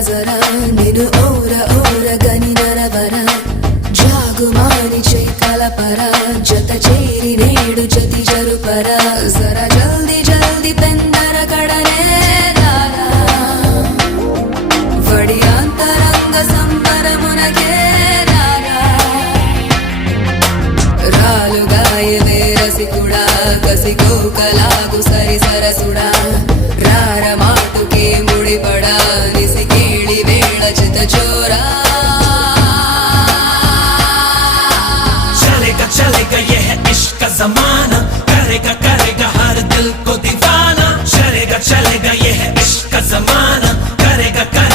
ಜರ ನೀನು ಓರ ಓರ ಗನಿ ನರವರ ಜಾಗುಮಾರಿ ಚೈಕಲ ಪರ ಜತ ಚೇರಿ ನೇಡು ಜತಿ ಜರುಪರ ಜರ ಜಲ್ದಿ ಜಲ್ದಿ ಪೆಂದರ ಕಡನೆ ದಾರ ವಡಿಯಾಂತರಂಗ ಸಂಬರ ಮುನಗೆ ದಾರ ರಾಲುಗಾಯವೇ ರಸಿಕುಡ ಕಸಿಕೋ ಕಲಾಗು ಸರಿ ಸರಸುಡ ರಾರ ಮಾತುಕೆ ಮುಡಿಪಡ ನಿಸಿ ಕೇಳಿ ಬೇಡ ಚಿತ ಚೋರ